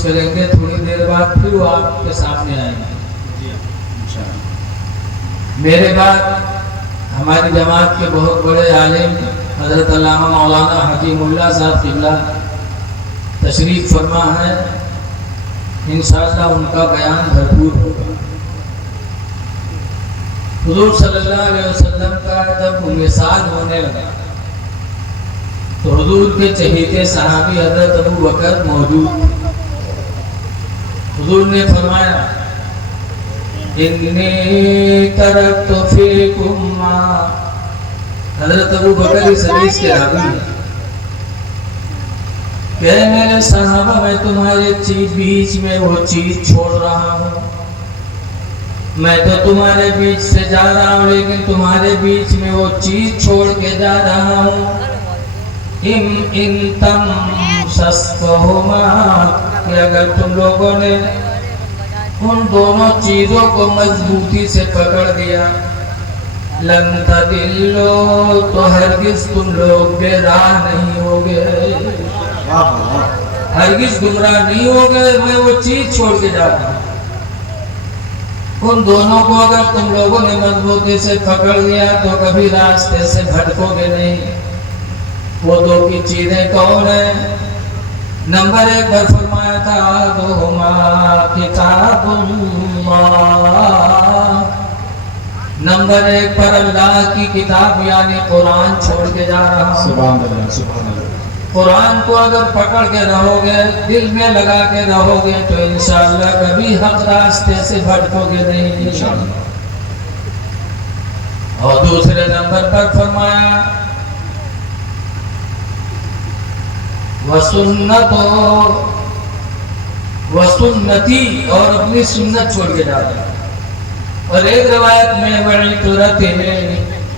درست کریں گے، تھوڑی دیر بعد پھر وہ آپ کے سامنے آئیں گے میرے بعد ہماری جماعت کے بہت بڑے عالم حضرت علامہ مولانا حکیم اللہ صاحب قبلہ تشریف فرما ہے، انشاءاللہ ان کا بیان بھرپور ہوگا۔ حضور صلی اللہ علیہ وسلم کا جب وصال ہونے لگا تو حضور کے چہیتے صحابی حضرت ابو بکر موجود تھے۔ حضور نے فرمایا انی ترکت فیکم ما، حضرت ابو بکر اس حدیث کے راوی ہیں کہ میرے صحابہ میں تمہارے بیچ میں وہ چیز چھوڑ رہا ہوں، میں تو تمہارے بیچ سے جا رہا ہوں لیکن تمہارے بیچ میں وہ چیز چھوڑ کے جا رہا ہوں، ان تم سسکہما، کہ اگر تم لوگوں نے ان دونوں چیزوں کو مضبوطی سے پکڑ دیا، لن تضلوا، تو ہرگز تم لوگ بے راہ نہیں ہوگے، ہرگز گمراہ نہیں ہوگے۔ میں وہ چیز چھوڑ کے جا رہا ہوں، ان دونوں کو اگر تم لوگوں نے مضبوطی سے پکڑ لیا تو کبھی راستے سے بھٹکو گے نہیں۔ وہ دو کی چیزیں کون ہیں؟ نمبر 1 پر فرمایا تھا دوہما کتاب اللہ، نمبر 1 پر اللہ کی کتاب یعنی قرآن چھوڑ کے جا رہا ہوں۔ سبحان اللہ سبحان اللہ۔ قرآن کو اگر پکڑ کے رہو گے، دل میں لگا کے رہو گے تو انشاءاللہ کبھی حق راستے سے بھٹکو گے نہیں انشاءاللہ۔ اور دوسرے نمبر پر فرمایا وسنتی، اور اپنی سنت چھوڑ کے جا رہا ہوں۔ اور ایک روایت میں بڑی تورت ہے،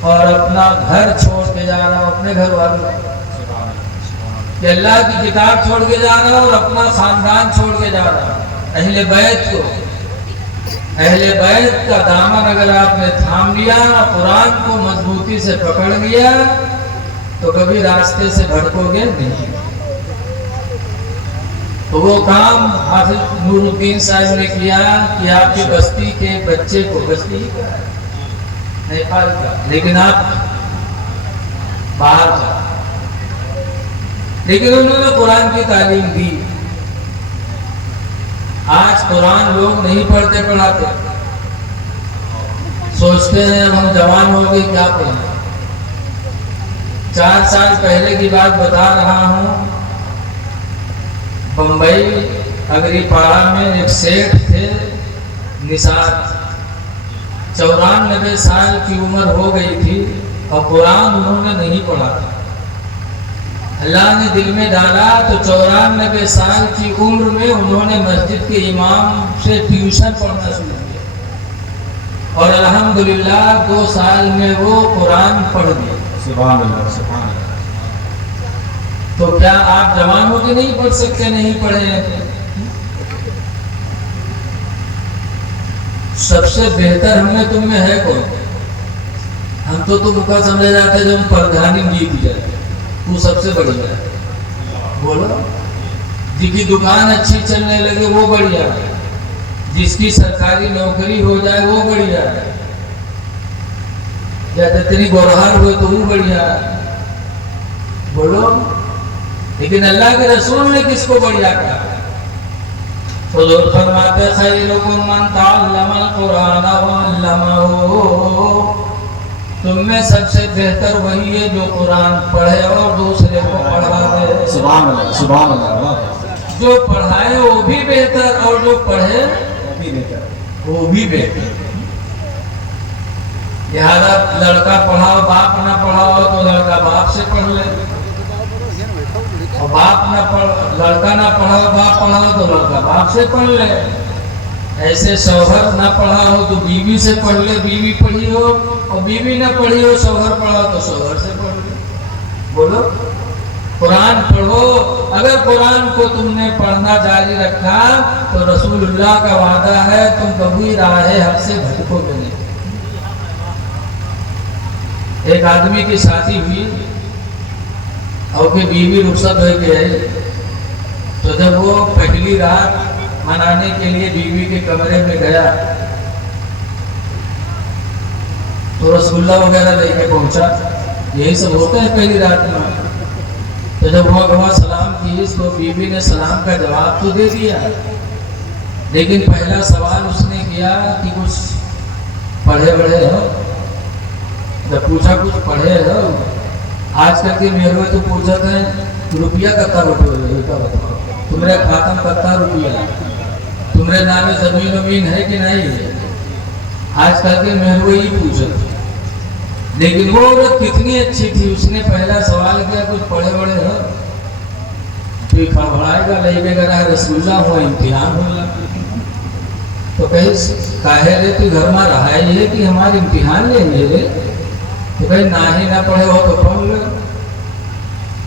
اور اپنا گھر چھوڑ کے جا رہا ہوں، اپنے گھر والوں کہ اللہ کی کتاب چھوڑ کے جا رہا ہوں اور اپنا خاندان چھوڑ کے جا رہا ہوں۔ اہل بیت کو، اہل بیت کا دامن اگر آپ نے تھام لیا، قرآن کو مضبوطی سے پکڑ لیا تو کبھی راستے سے بھٹکو گے نہیں۔ تو وہ کام حافظ نور الدین صاحب نے کیا کہ آپ کی بستی کے بچے کو، بستی نیپال کا لیکن آپ باہر کا، لیکن انہوں نے قرآن کی تعلیم دی۔ آج قرآن لوگ نہیں پڑھتے پڑھاتے، سوچتے ہیں اب ہم جوان ہو گئے کیا پڑھیں۔ 4 سال پہلے کی بات بتا رہا ہوں، بمبئی اگری پاڑا میں ایک سیٹھ تھے نثار، 94 سال کی عمر ہو گئی تھی اور قرآن انہوں نے نہیں پڑھا تھا۔ اللہ نے دل میں ڈالا تو 94 سال کی عمر میں انہوں نے مسجد کے امام سے ٹیوشن پڑھنا شروع کیا اور الحمدللہ 2 سال میں وہ قرآن پڑھ گئے۔ سبحان اللہ سبحان اللہ۔ تو کیا آپ جوان ہو کے نہیں پڑھ سکتے؟ نہیں پڑھے ہیں؟ سب سے بہتر ہمیں تم میں ہے کون؟ ہم تو تم کا سمجھے جاتے جو ہم پردھانی جیت جاتے، وہ سب سے بڑھیا ہے۔ بولو، جس کی دکان اچھی چلنے لگے وہ بڑھیا ہے، جس کی سرکاری نوکری ہو جائے وہ بڑھیا ہے، یا جتنی گورہار ہوئے تو وہ بڑھیا ہے۔ بولو، لیکن اللہ کے رسول نے کس کو بڑھیا کہا؟ حضور فرماتے خیرکم من تعلم القرآن وعلمہ، تم میں سب سے بہتر وہی ہے جو قرآن پڑھے اور دوسرے کو پڑھا دے۔ سبحان اللہ سبحان اللہ۔ جو پڑھائے وہ بھی بہتر اور جو پڑھے وہ بھی بہتر۔ لہذا لڑکا پڑھاؤ باپ نہ پڑھاؤ تو لڑکا باپ سے پڑھ لے، اور باپ نہ پڑھ، لڑکا نہ پڑھاؤ باپ پڑھاؤ تو لڑکا باپ سے پڑھ لے۔ ایسے شوہر نہ پڑھا ہو تو بیوی سے پڑھ لے، بیوی پڑھی ہو، اور بیوی نہ پڑھی ہو شوہر پڑھا تو شوہر سے پڑھ لے۔ بولو، قرآن پڑھو۔ اگر قرآن کو تم نے پڑھنا جاری رکھا تو رسول اللہ کا وعدہ ہے تم کبھی راہ حق سے بھٹکو گے نہیں۔ ایک آدمی کی شادی ہوئی اور کہ بیوی رخصت ہو کے آئی تو جب وہ پہلی رات منانے کے لیے بیوی کے کمرے میں گیا تو رسگلہ وغیرہ لے کے پہنچا، یہی سب ہوتا ہے پہلی رات میں۔ تو جب وہاں سلام کی تو بیوی نے سلام کا جواب تو دے دیا، لیکن پہلا سوال اس نے کیا کہ کچھ پڑھے بڑھے ہو؟ جب پوچھا کچھ پڑھے ہو؟ آج کل کے میرے تو پوچھتے ہیں روپیہ کتنا روپیہ تمہارے کھاتا میں کتنا روپیہ، تمہارے نام میں زمین ومین ہے کہ نہیں؟ آج کل کے میرے ہی پوچھتے، لیکن وہ عورت کتنی اچھی تھی، اس نے پہلا سوال کیا کچھ پڑھے بڑے ہو؟ کوئی کھڑبڑائے گا لے کے گرا رسگلہ ہوا امتحان ہوا، تو کہے رے تو گھر میں رہا ہی ہے کہ ہمارے امتحان لیں گے رے؟ تو کہیں نہ ہی نہ پڑھے ہو تو پڑھ لو،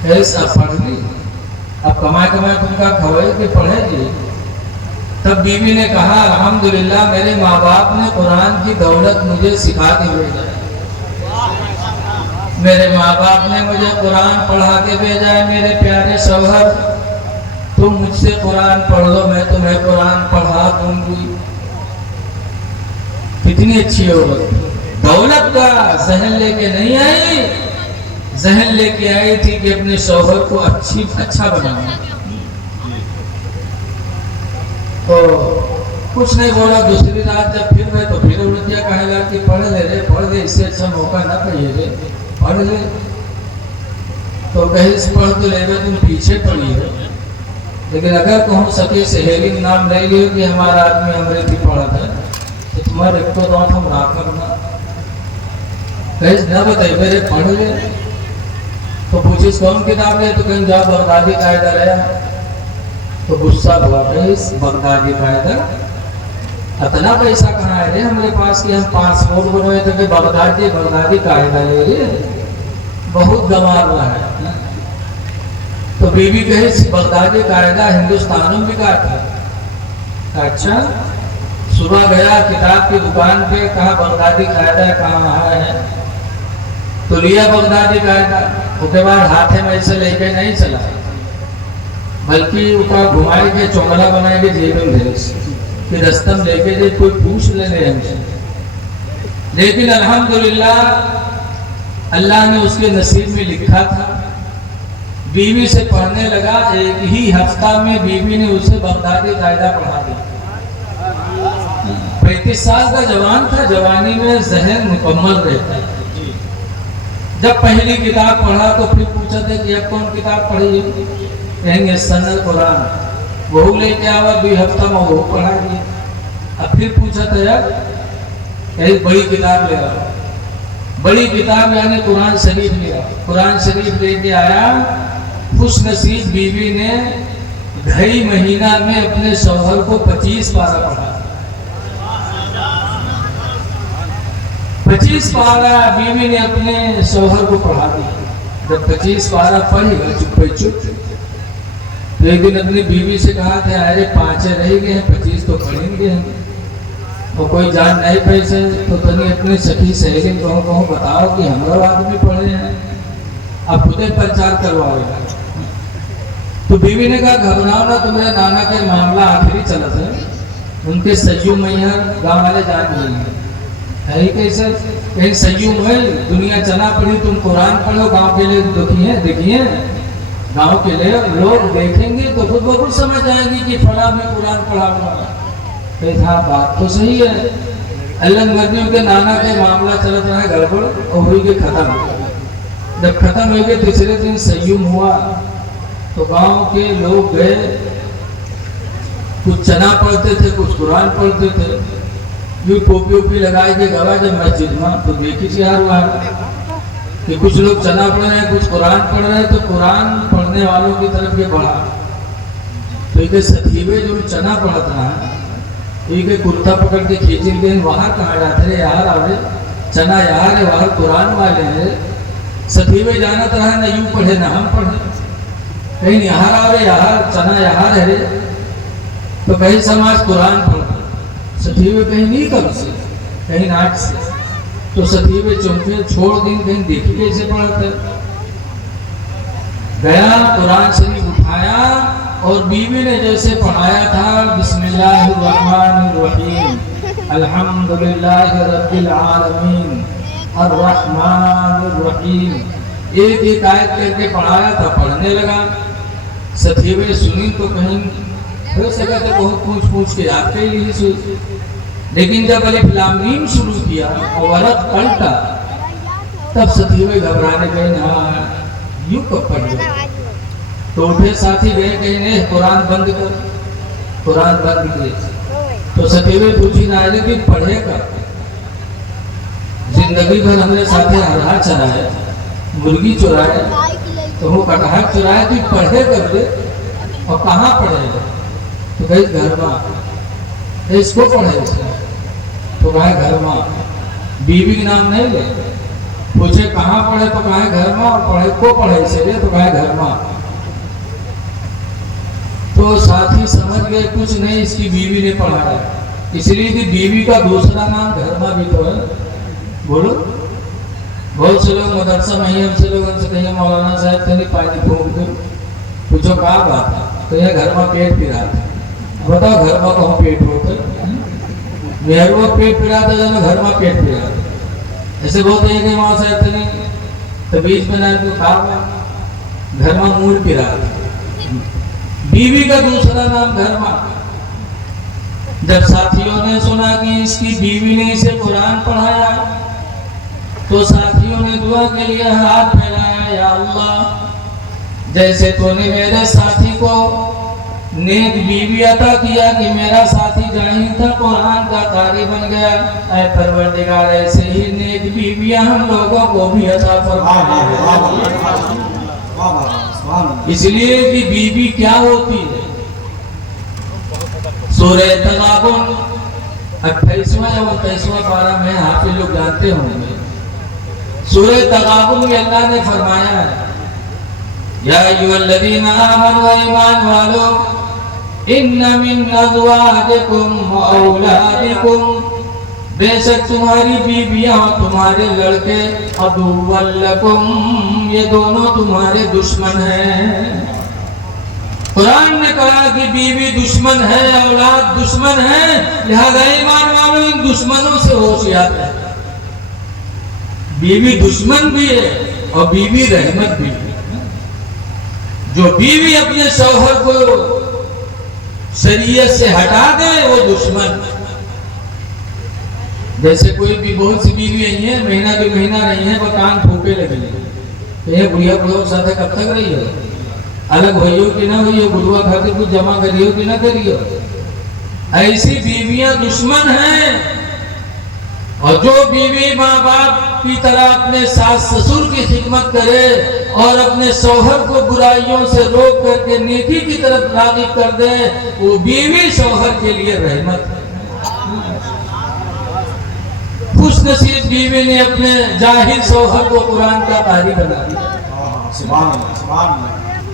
کیسے اب پڑھ لی، اب کمائے کمائے تم کا کھوئے کہ پڑھے گی؟ تب بیوی نے کہا الحمدللہ میرے ماں باپ نے قرآن کی دولت مجھے سکھا کے بھیجا ہے، میرے ماں باپ نے مجھے قرآن پڑھا کے بھیجا ہے۔ میرے پیارے شوہر تم مجھ سے قرآن پڑھ لو، میں تمہیں قرآن پڑھا دوں گی۔ کتنی اچھی عورت، دولت کا ذہن لے کے نہیں آئی، ذہن لے کے آئی تھی کہ اپنے شوہر کو اچھا بناؤں۔ تو کچھ نہیں بولا، دوسری رات جب پھر گئے تو پھر عورت کیا کہے گا کہ پڑھ لے رے، پڑھ لے، اس سے اچھا موقع نہ پڑھیے رے، پڑھ لے۔ تو کہیں پڑھ تو لے گا تم پیچھے پڑھیے، لیکن اگر کہوں سکے سہیلی نام لے گئے کہ ہمارا آدمی امریکی پڑھا تھا تو تمہارے ایک تو ہم نہ کرنا، کہیں نہ بتائیے میرے پڑھ لے۔ تو پوچھیس کون کتاب لے؟ تو کہیں جا بغدادی قاعدہ لیا، تو غصہ ہوا، کہیں بغدادی قاعدہ اتنا پیسہ کہاں ہے ہمارے پاس کہ ہم پاسپورٹ بنوائے تھے کہ بغدادی قاعدہ لے رہے، بہت گمار رہا ہے۔ تو بیوی کہے بغدادی قاعدہ ہندوستانوں میں کا تھا، اچھا۔ صبح گیا کتاب کی دکان پہ، کہا بغدادی قاعدہ کہاں ہے؟ تو لیا بغدادی قاعدہ، اس کے بعد ہاتھے میں سے لے کے نہیں چلا، بلکہ اس کا گھمائے کے چونگلا بنائے کے جیب میں دے کہ رستم لے کے دے، کوئی پوچھ لے ہم سے۔ لیکن الحمدللہ اللہ نے اس کے نصیب میں لکھا تھا، بیوی سے پڑھنے لگا، ایک ہی ہفتہ میں بیوی نے اسے بغدادی قاعدہ پڑھا دیا۔ 35 سال کا جوان تھا، جوانی میں ذہن مکمل رہتا ہے۔ جب پہلی کتاب پڑھا تو پھر پوچھا تھا کہ اب کون کتاب پڑھی ہے؟ کہیں گے سن القرآن، وہ لے کے آوا 2 ہفتہ میں وہ پڑھا گیا۔ اب پھر پوچھا تھا یار ایک بڑی کتاب لے آؤ، بڑی کتاب یعنی قرآن شریف لے آؤ۔ قرآن شریف لے کے آیا، خوش نصیب بیوی نے 2.5 مہینہ میں اپنے شوہر کو 25 پارہ پڑھا۔ 25 پارہ بیوی نے اپنے شوہر کو پڑھا دیا۔ جب 25 پارہ پڑھی گا چپ تو ایک دن اپنی بیوی سے کہا کہ ارے 5 رہ گئے ہیں، 25 تو پڑھیں گے ہم، اور کوئی جان نہیں پیسے تو تنی اپنے سخی سہیلی کہوں بتاؤ کہ ہمارا آدمی پڑھے ہیں، اب خودے پرچار کرواؤ گا۔ تو بیوی نے کہا گھبراؤ نہ، تمہارے نانا کے معاملہ آخری چلا تھا، ان کے سیو میاں گاؤں والے جان نہیں ہے کیسے؟ کہیں سیو ہے دنیا چلا پڑی، تم قرآن پڑھو، گاؤں کے لیے دیکھیے گاؤں کے لیے لوگ دیکھیں گے تو خود بخود سمجھ جائیں گے کہ فلاں میں قرآن پڑھا ہوا۔ ہاں بات تو صحیح ہے، اللہ مردیوں کے نانا کے معاملہ چلتا رہا گڑبڑ اور ہوئی کے ختم۔ جب ختم ہوئی گئے تیسرے دن سیوم ہوا تو گاؤں کے لوگ گئے، کچھ چنا پڑھتے تھے، کچھ قرآن پڑھتے تھے، یہ ٹوپی ووپی لگائے کے گوا جب مسجد میں تو دیکھی سے یار ہوا کہ کچھ لوگ چنا پڑھ رہے ہیں، کچھ قرآن پڑھ رہے ہیں، تو قرآن پڑھنے والوں کی طرف یہ بڑھا تو یہ ستیوے جو چنا پڑھتا ہے یہ کرتا پکڑ کے کھینچیں گے، وہاں کہاں جاتے رہے یار آوے چنا یار ہے، وہاں قرآن والے ہیں، ستیوے جانا تو رہا نہ یوں پڑھے نہ ہم پڑھے، کہیں یہاں آوے یہاں چنا یہاں رہے تو کہیں سماج قرآن پڑھے، ستیوے کہیں نہیں کر سے کہیں ناٹ سے، تو ستیوے چونکے چھوڑ دیں، کہیں دیکھی کیسے پڑھتے، گیا قرآن شریف اٹھایا اور بیوی نے جیسے پڑھایا تھا بسم اللہ الرحمن الرحیم الحمدللہ رب العالمین الرحمن الرحیم ایک ایک آیت کر کے پڑھایا تھا، پڑھنے لگا، ستیوے سنی تو کہیں ہو سکا تھا بہت پوچھ کے آپ کے لیے سوچ، لیکن جب الف لام میم شروع کیا اور ورق پلٹا تب ستیوے گھبرانے گئے نا یوں کب پڑھ گئے، تو اٹھے ساتھی گئے کہیں نہیں قرآن بند کر، قرآن بند کرے، تو ستیوے پوچھی نہ آئے کہ پڑھے گا، زندگی بھر ہم نے ساتھی ہرہا چرائے، مرغی چرائے، تو وہ کٹہر چرائے تو پڑھے کر دے، اور کہاں پڑھے گا؟ تو کہیں گھر ماں، اس کو پڑھے اس نے، تو کہا گھر ماں، بیوی نام نہیں لے، پوچھے کہاں پڑھے تو کہا گھر ماں، اور پڑھے کو پڑھے اسے لے تو کہا گھر ماں، تو ساتھی سمجھ گئے کچھ نہیں اس کی بیوی نے پڑھایا، اس لیے کہ بیوی کا دوسرا نام گھر ماں بھی تو ہے، بولو، بہت سے لوگ مدرسہ میں ہی ہم سے لوگ ان سے کہیں مولانا صاحب تھے نہیں پانی پھونک دو، پوچھو کہاں بات ہے تو یہ گھر ماں پیٹ پھرا تھا، بتاؤ گھر ماں کہاں پیٹ ہوتا ہے، میرے وہ پیٹ پھرا تھا جانا گھر ماں پیٹ پھرا تھا، ایسے بولتے ہیں کہ وہاں صاحب تھے نہیں تو بیچ میں نہ کو کہا گھر ماں مور پھرا تھا، بیوی کا دوسرا نام گھر ماں۔ جب ساتھیوں نے سنا کہ اس کی بیوی نے اسے قرآن پڑھایا تو ساتھیوں نے دعا کے لیے ہاتھ پھیلایا، یا اللہ جیسے تو نے میرے ساتھی کو نیک بیوی عطا کیا کہ میرا ساتھی جاہل تھا قرآن کا قاری بن گیا، اے پروردگار ایسے ہی نیک بیویاں ہم لوگوں کو بھی عطا فرما۔ اس لیے کہ بیوی کیا ہوتی ہے، سورہ تغابن 28واں یا 29واں پارہ میں حافظ لوگ جانتے ہوں گے، سورہ تغابن میں اللہ نے فرمایا ہے یا ایھا الذین آمنوا ایمان والو ان من ازواجکم و اولادکم، بے شک تمہاری بیویاں اور تمہارے لڑکے عدو لکم، یہ دونوں تمہارے دشمن ہیں۔ قرآن نے کہا کہ بیوی دشمن ہے، اولاد دشمن ہے، لہذا ایمان والو ان دشمنوں سے ہوشیار ہے۔ بیوی دشمن بھی ہے اور بیوی رحمت بھی ہے۔ جو بیوی اپنے شوہر کو شریعت سے ہٹا دے وہ دشمن، جیسے کوئی بھی بہت سی بیوی آئی ہیں مہینہ بھی مہینہ رہی ہیں وہ کان پھوکے لگے یہ بڑھیا بڑھیا ساتھ کب تک رہی ہو، الگ ہوئی ہو کہ نہ ہوئی ہو، بڑھوا کھا کے کچھ جمع کری ہو کہ نہ کری ہو، ایسی بیویاں دشمن ہیں۔ اور جو بیوی ماں باپ کی طرح اپنے ساس سسر کی خدمت کرے اور اپنے شوہر کو برائیوں سے روک کر کے نیکی کی طرف راغب کر دے وہ بیوی شوہر کے لیے رحمت ہے۔ خوش نصیب بیوی نے اپنے جاہل شوہر کو قرآن کا قاری بنا دیا۔ سبحان اللہ سبحان اللہ۔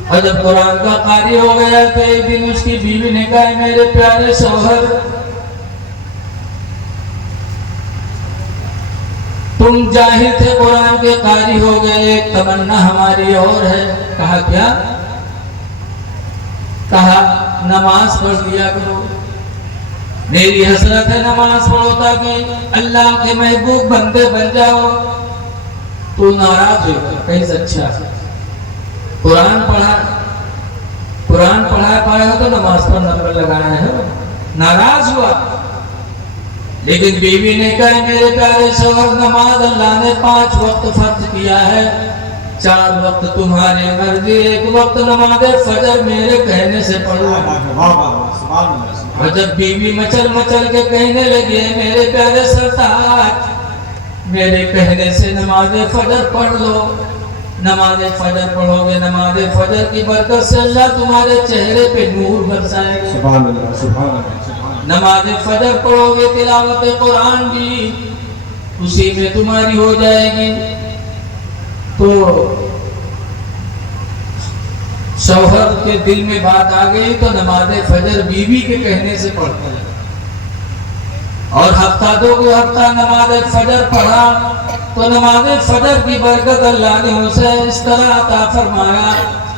اور جب قرآن کا قاری ہو گیا تو ایک دن اس کی بیوی نے کہا میرے پیارے شوہر تم جاہل تھے قرآن کے قاری ہو گئے، ایک تمنا ہماری اور ہے۔ کہا کیا؟ کہا نماز پڑھ لیا کرو، میری حسرت ہے نماز پڑھو تاکہ اللہ کے محبوب بندے بن جاؤ۔ تو ناراض ہو کہیں اچھا قرآن پڑھا پائے ہو تو نماز پر نفل لگایا ہے، ناراض ہوا۔ لیکن بیوی نے کہا میرے پیارے شوہر نماز اللہ نے 5 وقت فرض کیا ہے، 4 وقت تمہاری مرضی، 1 وقت نماز فجر میرے کہنے سے پڑھو۔ اور جب بیوی مچل مچل کے کہنے لگے میرے پیارے سرتاج میرے کہنے سے نماز فجر پڑھ لو، نماز فجر پڑھو گے، نماز فجر کی برکت سے اللہ تمہارے چہرے پہ نور برسائے گا۔ سبحان اللہ سبحان اللہ۔ نماز فجر پڑھو گے، تلاوت قرآن بھی اسی میں تمہاری ہو جائے گی۔ تو شوہر کے دل میں بات آ گئی تو نماز فجر بیوی کے کہنے سے پڑھتا ہے، اور ہفتہ 2 ہفتہ نماز فجر پڑھا تو نماز فجر کی برکت اللہ نے اسے اس طرح عطا فرمایا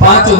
5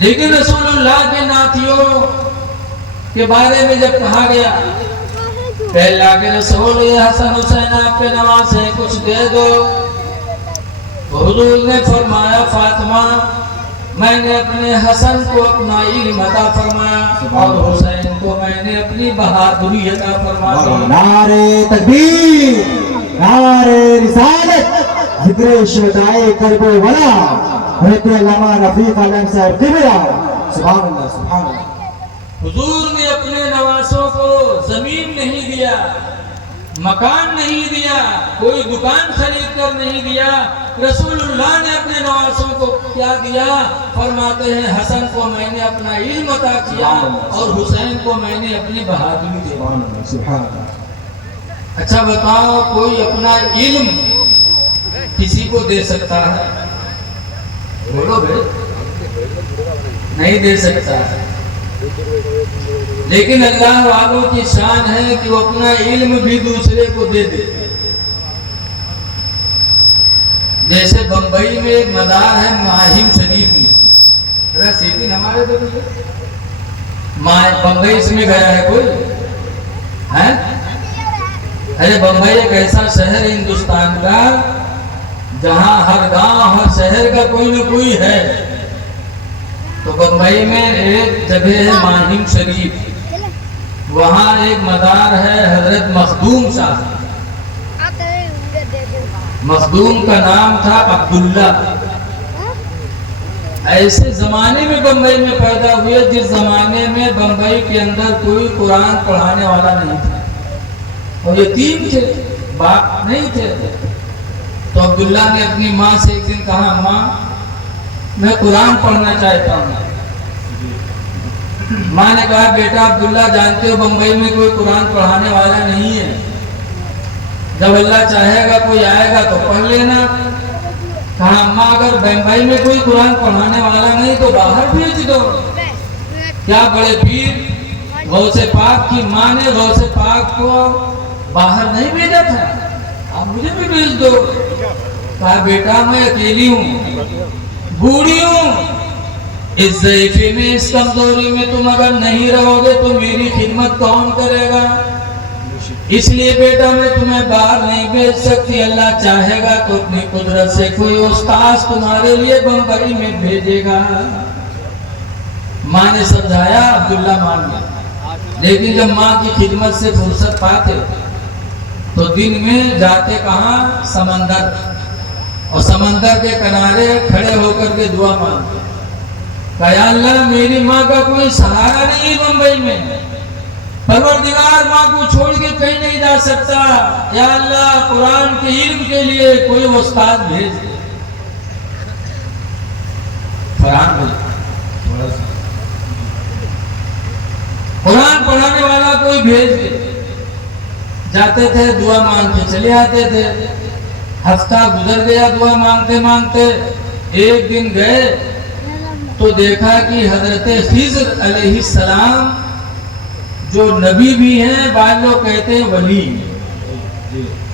لیکن رسول اللہ کے ناتھیوں کے بارے میں جب کہا گیا کہ اللہ کے رسول یہ حسن حسین آپ کے نواز ہیں کچھ دے دو، تو حضور نے فرمایا فاطمہ میں نے اپنے حسن کو اپنا علم عطا فرمایا اور حسین کو میں نے اپنی بہادری عطا فرمایا۔ نعرے تکبیر، نعرے رسالت، ذکر شہدائے کرب ولا، حضرت علامہ رفیق عالم صاحب قبلہ، سبحان اللہ سبحان اللہ۔ حضور نے اپنے نواسوں کو زمین نہیں دیا، مکان نہیں دیا، کوئی دکان خرید کر نہیں دیا، رسول اللہ نے اپنے نواسوں کو کیا دیا؟ فرماتے ہیں حسن کو میں نے اپنا علم عطا کیا اور حسین کو میں نے اپنی بہادری دی۔ سبحان اللہ۔ اچھا بتاؤ کوئی اپنا علم کسی کو دے سکتا ہے؟ بولو بھائی، نہیں دے سکتا ہے، لیکن اللہ والوں کی شان ہے کہ وہ اپنا علم بھی دوسرے کو دے دے۔ جیسے بمبئی میں ایک مزار ہے ماہم شریف کی، ذرا سیٹی ہمارے دے دیجیے، بمبئی سے میں گیا ہے کوئی ہے؟ ارے بمبئی ایک ایسا شہر ہے ہندوستان کا جہاں ہر گاؤں ہر شہر کا کوئی نہ کوئی ہے۔ تو بمبئی میں ایک جگہ ہے ماہم شریف، وہاں ایک مزار ہے حضرت مخدوم صاحب، مخدوم کا نام تھا عبداللہ۔ ایسے زمانے میں بمبئی میں پیدا ہوئے جس زمانے میں بمبئی کے اندر کوئی قرآن پڑھانے والا نہیں تھا اور یتیم تھے، باپ نہیں تھے۔ تو عبداللہ نے اپنی ماں سے ایک دن کہا ماں میں قرآن پڑھنا چاہتا ہوں۔ ماں نے کہا بیٹا عبداللہ جانتے ہو بمبئی میں کوئی قرآن پڑھانے والا نہیں ہے، جب اللہ چاہے گا کوئی آئے گا تو پڑھ لینا۔ کہا اماں اگر بمبئی میں کوئی قرآن پڑھانے والا نہیں تو باہر بھیج دو۔ کیا بڑے پیر غوث پاک کی ماں نے غوث پاک کو باہر نہیں بھیجا تھا؟ آپ مجھے بھی بھیج دو۔ کہا بیٹا میں اکیلی ہوں، بوڑھی ہوں، اس ضعیفی میں اس کمزوری میں تم اگر نہیں رہو گے تو میری خدمت کون کرے گا؟ اس لیے بیٹا میں تمہیں باہر نہیں بھیج سکتی، اللہ چاہے گا تو اپنی قدرت سے کوئی استاذ تمہارے لیے بمبئی میں بھیجے گا۔ ماں نے سمجھایا، عبداللہ مان گیا، لیکن جب ماں کی خدمت سے فرصت پاتے تو دن میں جاتے کہاں؟ سمندر، اور سمندر کے کنارے کھڑے ہو کر کے دعا مانگتے کہ یا اللہ میری ماں کا کوئی سہارا نہیں بمبئی میں، پروردگار ماں کو چھوڑ کے کہیں نہیں جا سکتا، یا اللہ قرآن کے علم کے لیے کوئی استاد بھیج دے۔ فرحان بھائی تھوڑا سا قرآن پڑھانے والا کوئی بھیج دے۔ جاتے تھے دعا مانگ کے چلے آتے تھے، ہفتہ گزر گیا دعا مانگتے مانگتے، ایک دن گئے تو دیکھا کہ حضرت خضر علیہ السلام جو نبی بھی ہیں بعض لوگ کہتے ہیں ولی،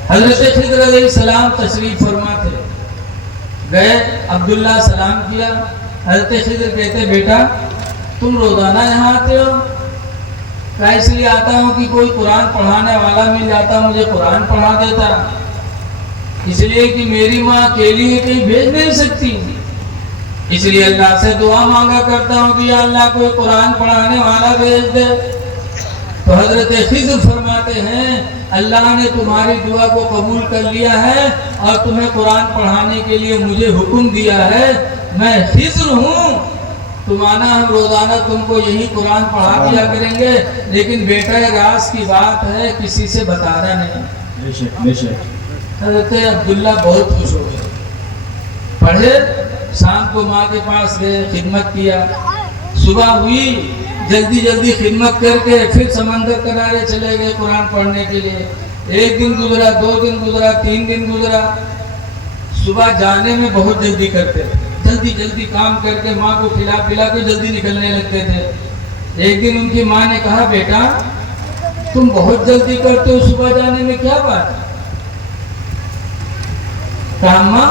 حضرت خضر علیہ السلام تشریف فرما تھے۔ گئے عبداللہ سلام کیا، حضرت خضر کہتے بیٹا تم روزانہ یہاں آتے ہو؟ میں اس لیے آتا ہوں کہ کوئی قرآن پڑھانے والا مل جاتا مجھے قرآن پڑھا دیتا، اس لیے کہ میری ماں اکیلی ہے کہیں بھیج نہیں سکتی، اس لیے اللہ سے دعا مانگا کرتا ہوں کہ یا اللہ کوئی قرآن پڑھانے والا بھیج دے۔ تو حضرت خضر فرماتے ہیں اللہ نے تمہاری دعا کو قبول کر لیا ہے اور تمہیں قرآن پڑھانے کے لیے مجھے حکم دیا ہے، میں خضر ہوں، تمہارا ہم روزانہ تم کو یہی قرآن پڑھا دیا کریں گے، لیکن بیٹا راز کی بات ہے کسی سے بتانا نہیں۔ حضرت عبداللہ بہت خوش ہو گئے، پڑھے، شام کو ماں کے پاس گئے، خدمت کیا، صبح ہوئی جلدی جلدی خدمت کر کے پھر سمندر کنارے چلے گئے قرآن پڑھنے کے لیے۔ ایک دن گزرا، 2 دن گزرا، 3 دن گزرا، صبح جانے میں بہت جلدی کرتے، جلدی جلدی کام کر کے ماں کو کھلا پلا کے جلدی نکلنے لگتے تھے۔ ایک دن ان کی ماں نے کہا بیٹا تم بہت جلدی کرتے ہو صبح جانے میں، کیا بات ہے؟ کہا ماں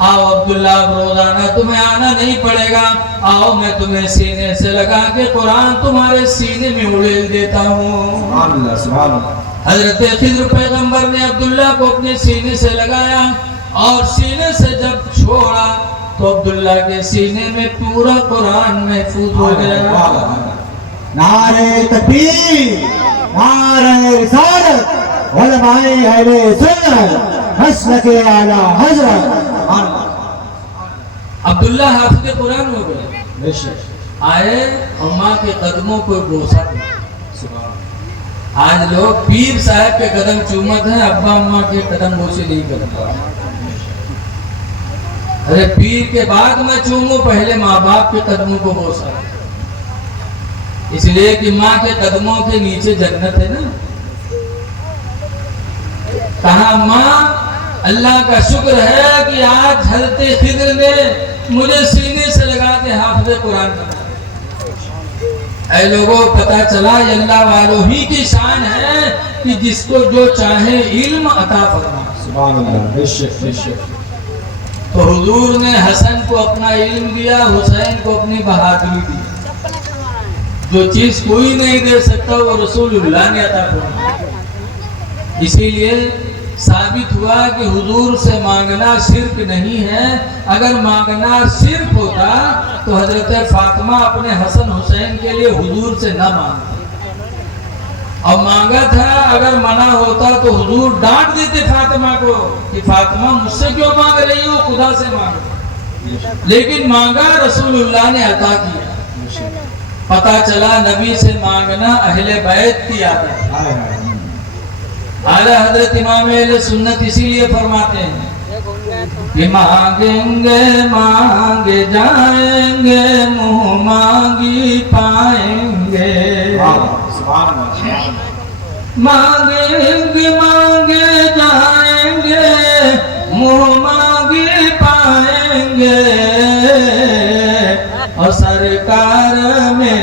آؤ عبداللہ روزانہ تمہیں آنا نہیں پڑے گا، آؤ میں تمہیں سینے سے لگا کے قرآن تمہارے سینے میں اڑیل دیتا ہوں۔ سبحان اللہ سبحان اللہ۔ حضرت خضر پیغمبر نے عبداللہ کو اپنے سینے سے لگایا اور سینے سے جب چھوڑا تو عبداللہ کے سینے میں پورا قرآن محفوظ ہو گیا۔ نعرہ تکبیر، نعرہ رسالت، علماء اہل سنت، مسلک اعلی حضرت۔ عبداللہ حافظ قرآن ہو گئے، بے شک آئے اماں کے قدموں کو بوسا دیا۔ سبحان اللہ۔ آج لوگ پیر صاحب کے قدم چومت ہیں، ابا اماں کے قدم بوسے نہیں کرتا۔ ارے پیر کے بعد میں چوموں، پہلے ماں باپ کے قدموں کو بوسا، اس لیے کہ ماں کے قدموں کے نیچے جنت ہے نا۔ کہا ماں اللہ کا شکر ہے کہ آج حضرت خضر نے مجھے سینے سے لگا کے حافظ قرآن بنا۔ اے لوگوں پتہ چلا یہ اللہ والوں ہی کی شان ہے کہ جس کو جو چاہے علم عطا فرمائے۔ سبحان اللہ، بے شک بے شک۔ تو حضور نے حسن کو اپنا علم دیا، حسین کو اپنی بہادری دی۔ جو چیز کوئی نہیں دے سکتا وہ رسول اللہ نے عطا فرمائی۔ اسی لیے ثابت ہوا کہ حضور سے مانگنا شرک نہیں ہے۔ اگر مانگنا شرک ہوتا تو حضرت فاطمہ اپنے حسن حسین کے لیے حضور سے نہ مانگتے، اور مانگا تھا اگر منع ہوتا تو حضور ڈانٹ دیتے فاطمہ کو کہ فاطمہ مجھ سے کیوں مانگ رہی ہو، خدا سے مانگو، لیکن مانگا رسول اللہ نے عطا کیا۔ پتہ چلا نبی سے مانگنا اہل بیت کی عادت ہے۔ اعلیٰ حضرت امام اہل سنت اسی لیے فرماتے ہیں کہ مانگیں گے مانگے جائیں گے، منہ مانگی پائیں گے۔ مانگیں گے مانگے جائیں گے، منہ مانگی پائیں گے، اور سرکار میں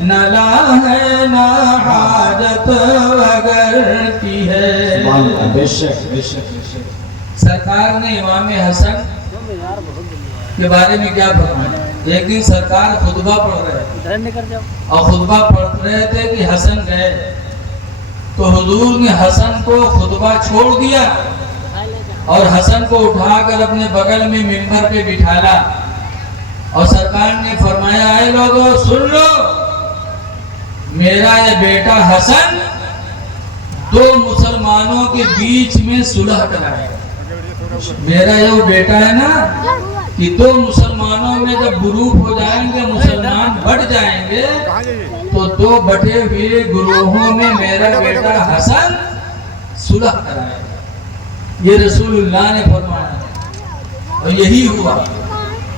نہ لا ہے نہ حاجت اگر کی ہے۔ بے شک بے شک بے شک۔ سرکار نے امام حسن کے بارے میں کیا فرمایا؟ ایک دن سرکار خطبہ پڑھ رہے تھے اور خطبہ پڑھ رہے تھے کہ حسن گئے، تو حضور نے حسن کو خطبہ چھوڑ دیا اور حسن کو اٹھا کر اپنے بغل میں منبر پہ بٹھالا، اور سرکار نے فرمایا اے لوگوں سن لو، میرا یہ بیٹا حسن دو مسلمانوں کے بیچ میں صلح کرائے۔ میرا یہ بیٹا ہے نا کہ دو مسلمانوں میں جب گروپ ہو جائیں گے، مسلمان بٹ جائیں گے، تو دو بٹے ہوئے گروہوں میں میرا بیٹا حسن صلح کرائے گا۔ یہ رسول اللہ نے فرمایا، اور یہی ہوا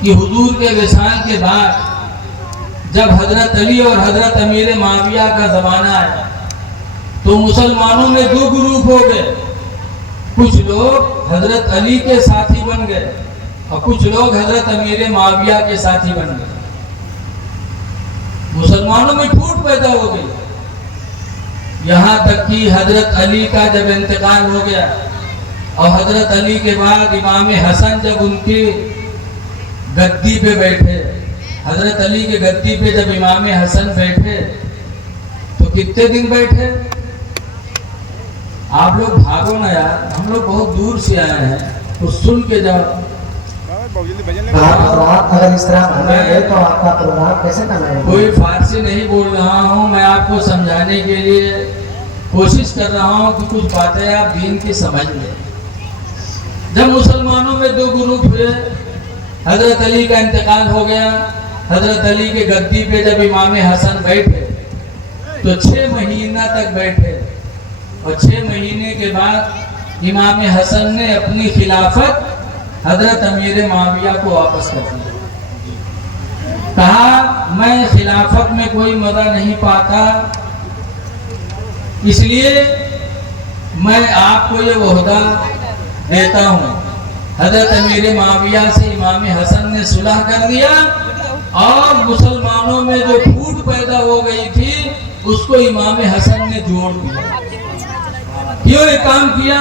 کہ حضور کے وصال کے بعد جب حضرت علی اور حضرت امیر معاویہ کا زمانہ آیا تو مسلمانوں میں دو گروپ ہو گئے، کچھ لوگ حضرت علی کے ساتھی بن گئے اور کچھ لوگ حضرت امیر معاویہ کے ساتھی بن گئے۔ مسلمانوں میں پھوٹ پیدا ہو گئی، یہاں تک کہ حضرت علی کا جب انتقال ہو گیا اور حضرت علی کے بعد امام حسن جب ان کی گدی پہ بیٹھے، حضرت علی کے گدی پہ جب امام حسن بیٹھے تو کتنے دن بیٹھے؟ آپ لوگ بھاگو نا یار، ہم لوگ بہت دور سے آئے ہیں، تو سن کے جاؤ۔ آپ اگر اس طرح بھاگیں گے تو آپ کا پروگرام کیسے کرنا ہے؟ کوئی فارسی نہیں بول رہا ہوں، میں آپ کو سمجھانے کے لیے کوشش کر رہا ہوں کہ کچھ باتیں آپ دین کی سمجھ لیں۔ جب مسلمانوں میں دو گروپ ہوئے، حضرت علی کا انتقال ہو گیا، حضرت علی کے گدی پہ جب امام حسن بیٹھے تو 6 مہینہ تک بیٹھے، اور 6 مہینے کے بعد امام حسن نے اپنی خلافت حضرت امیر معاویہ کو واپس کر دیا۔ کہا میں خلافت میں کوئی مزہ نہیں پاتا، اس لیے میں آپ کو یہ عہدہ دیتا ہوں۔ حضرت امیر معاویہ سے امام حسن نے صلح کر دیا اور مسلمانوں میں جو پھوٹ پیدا ہو گئی تھی اس کو امام حسن نے جوڑ دیا۔ کیوں یہ کام کیا؟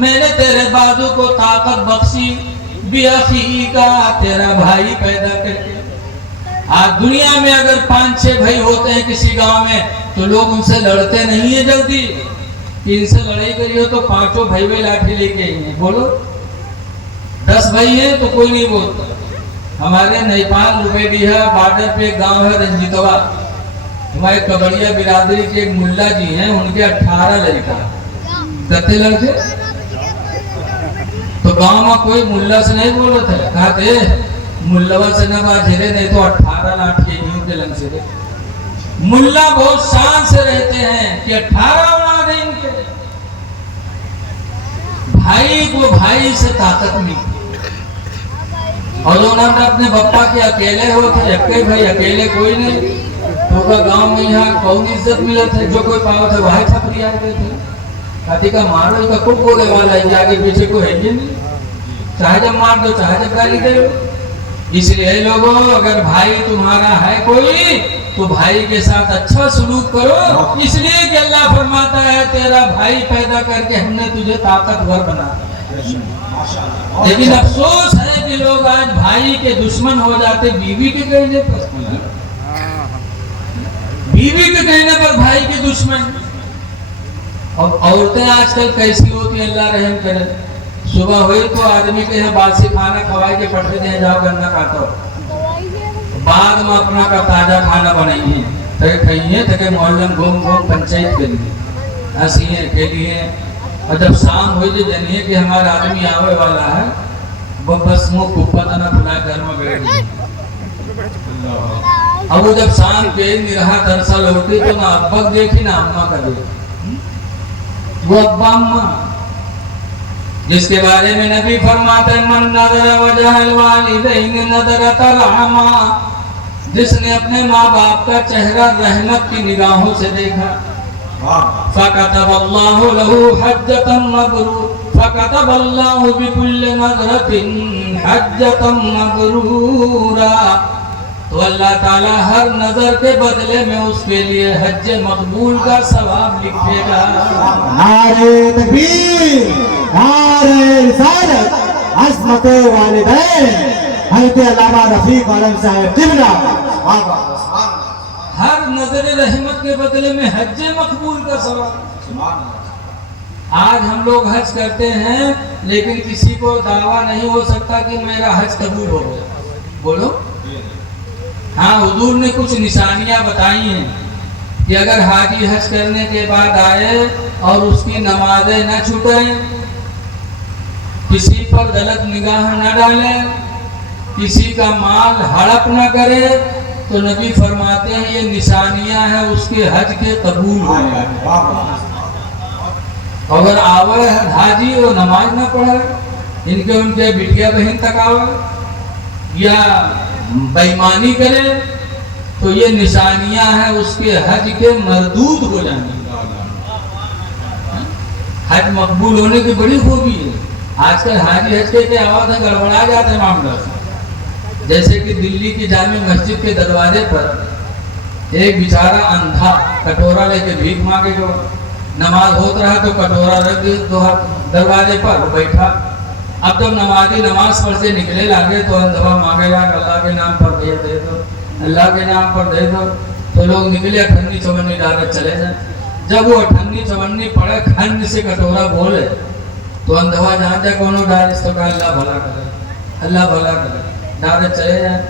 میں نے تیرے بازو کو طاقت بخشی بیاخی کا تیرا بھائی پیدا کر کے. آج دنیا میں اگر 5-6 بھائی ہوتے ہیں کسی گاؤں میں تو لوگ ان سے لڑتے نہیں ہیں جلدی کہ ان سے لڑائی کری ہو تو 5 بھائی میں لاٹھی لے کے آئیں گے. بولو 10 بھائی ہیں تو کوئی نہیں بولتا. ہمارے نیپال روبیڈیہا بارڈر پہ ایک گاؤں ہے رنجیتوا, ہمارے کبڑیا برادری کے ایک ملا جی ہیں, ان کے 18 لڑکا. کتنے لڑکے؟ تو گاؤں میں کوئی ملا سے نہیں بول رہا تھا, کہتے ملوا سے نہ باجھرے نہیں تو 18 لاٹھی گیوں کے لنگ سے دے. ملا بہت شان سے رہتے ہیں کہ 18 اولاد ہیں ان کے. بھائی کو بھائی سے طاقت ملی. اور انہوں نے اپنے بپا کے اکیلے ہوتے, اکے بھائی اکیلے کوئی نہیں. تو کا گاؤں میں یہاں کون عزت ملے تھے, جو کوئی پاؤ تھے وہی تھپڑی آتے تھے. کہتی کا مارو کا کب بولے والا ہے, آگے پیچھے کوئی ہے ہی نہیں, چاہے جب مار دو چاہے جب گالی دے. اس لیے لوگوں اگر بھائی تمہارا ہے کوئی تو بھائی کے ساتھ اچھا سلوک کرو. اس لیے کہ اللہ فرماتا ہے تیرا بھائی پیدا کر کے ہم نے تجھے طاقتور بنا دیا. لیکن افسوس ہے کہ لوگ آج بھائی کے دشمن ہو جاتے بیوی کے کہنے پر. بیوی کے کہنے پر بھائی کے دشمن. اور عورتیں آج کل کیسی ہوتی ہیں اللہ رحم کرے. صبح ہوئی تو آدمی کے یہاں باسی کھانا کھوائی کے پٹھے دیں جاؤ گنا کھاتا ہو, بعد میں اپنا کا تازہ کھانا بنائیے تاکہ کھائیے تاکہ محلم گھوم گھوم پنچایت کے لیے ہنسیے کے لیے. اور جب شام ہوئی تو جانیے کہ ہمارا آدمی آوے والا ہے, وہ بس منہ کپا نہ پھلا گھر میں بیٹھ گئے. اب وہ جب شام کے نرہا ترسا لوٹی تو نہ ابا دیکھی نہ اماں کا دیکھی. وہ ابا اماں جس کے بارے میں نبی فرماتے ہیں من نظر وجہ الوالدین نظرۃ الرحمہ, جس نے اپنے ماں باپ کا چہرہ رحمت کی نگاہوں سے دیکھا فَكَتَبَ اللَّهُ لَهُ حَجَّةً مَبْرُورًا فَكَتَبَ اللَّهُ بِكُلِّ نَظْرَةٍ حَجَّةً مَبْرُورًا. تو اللہ تعالیٰ ہر نظر کے بدلے میں اس کے لیے حج مقبول کا ثواب لکھے گا. نعرہ تکبیر, نعرہ رسالت, عظمت والدین حضرت علامہ رفیق عالم صاحب قبلہ. ہر نظر رحمت کے بدلے میں حج مقبول کا ثواب. آج ہم لوگ حج کرتے ہیں لیکن کسی کو دعویٰ نہیں ہو سکتا کہ میرا حج قبول ہو گیا. بولو. ہاں حضور نے کچھ نشانیاں بتائی ہیں کہ اگر حاجی حج کرنے کے بعد آئے اور اس کی نمازیں نہ چھوٹیں, کسی پر غلط نگاہ نہ ڈالے, کسی کا مال ہڑپ نہ کرے, تو نبی فرماتے ہیں یہ نشانیاں ہیں اس کے حج کے قبول ہونے. اگر آوے حاجی وہ نماز نہ پڑھے, ان کے بٹیا بہن تک آوے یا بےمانی کرے, تو یہ نشانیاں ہیں اس کے حج کے مردود ہو جانے. حج مقبول ہونے کی بڑی خوبی ہے. آج کل حاجی حج کے آواز ہے گڑبڑا جاتے ہیں معاملہ. جیسے کہ دلی کی جامع مسجد کے دروازے پر ایک بیچارہ اندھا کٹورا لے کے بھیک مانگے, جو نماز ہوتا رہا تو کٹورا رکھ دیا دروازے پر بیٹھا. اب جب نمازی نماز پڑھ سے نکلے لگے تو اندھا مانگے گا اللہ کے نام پر دے دو, اللہ کے نام پر دے دو. تو لوگ نکلے اٹھنی چونی ڈالے چلے جائیں. جب وہ اٹھنی چونی پڑے کھنڈ سے کٹورا بولے تو اندھا جہاں جا کونوں ڈال اس تو کہا اللہ بھلا کرے, اللہ بھلا کرے, ڈالے چلے جائیں.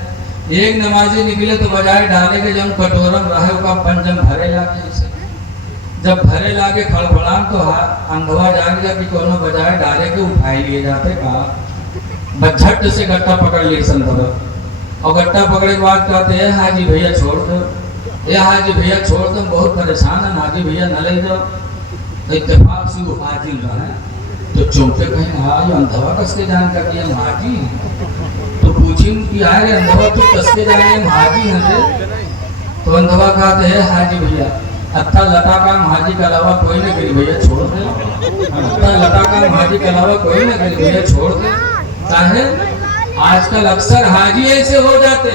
ایک نمازی نکلے تو بجائے ڈالے کے جب کٹورم رہے کا پنجم بھرے لاگے اسے. جب بھرے لاگے کھڑبڑان تو اندھوا جان گیا کہ کونوں بجائے ڈالے کے اٹھائے لیے جاتے. کہا بس جھٹ سے گٹا پکڑ لی سندھوا, اور گٹا پکڑے کے بعد کہتے ہیں حاجی بھیا چھوڑ دو, یہ حاجی بھیا چھوڑ دو, بہت پریشان ہیں, حاجی بھیا نہ لے جاؤ. اتفاق سے وہ حاجی رہا ہے تو چونکے کہیں ہاں اندھوا کس کے جان کا کہ ہم حاجی تو پوچھی ان کی آئے اندھوا تو کس کے جانے ہم حاجی ہیں. تو اندھوا کہتے ہیں حاجی بھیا اتھا لتا کام حاجی کے علاوہ کوئی نہ کری بھیا چھوڑ دے, اتھا لتا کام حاجی کے علاوہ کوئی نہ کری بھیا چھوڑ دے. چاہے آج کل اکثر حاجی ایسے ہو جاتے,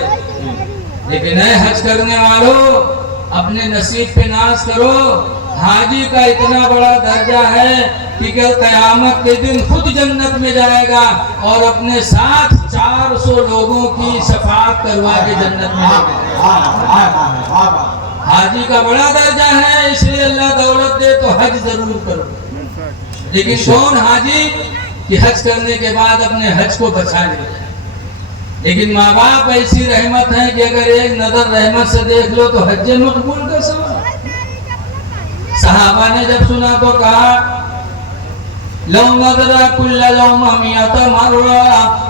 لیکن اے حج کرنے والوں اپنے نصیب پہ ناز کرو حاجی کا اتنا بڑا درجہ ہے کہ قیامت کے دن خود جنت میں جائے گا اور اپنے ساتھ 400 لوگوں کی شفاعت کروا کے جنت میں جائے گا۔ حاجی کا بڑا درجہ ہے، اس لیے اللہ دولت دے تو حج ضرور کرو۔ لیکن کون حاجی کہ حج کرنے کے بعد اپنے حج کو بچا لے۔ لیکن ماں باپ ایسی رحمت ہے کہ اگر ایک نظر رحمت سے دیکھ لو تو حج مقبول کا سوال۔ صحابہ نے جب سنا تو کہا لو نظر کل یوم مئۃ مرہ،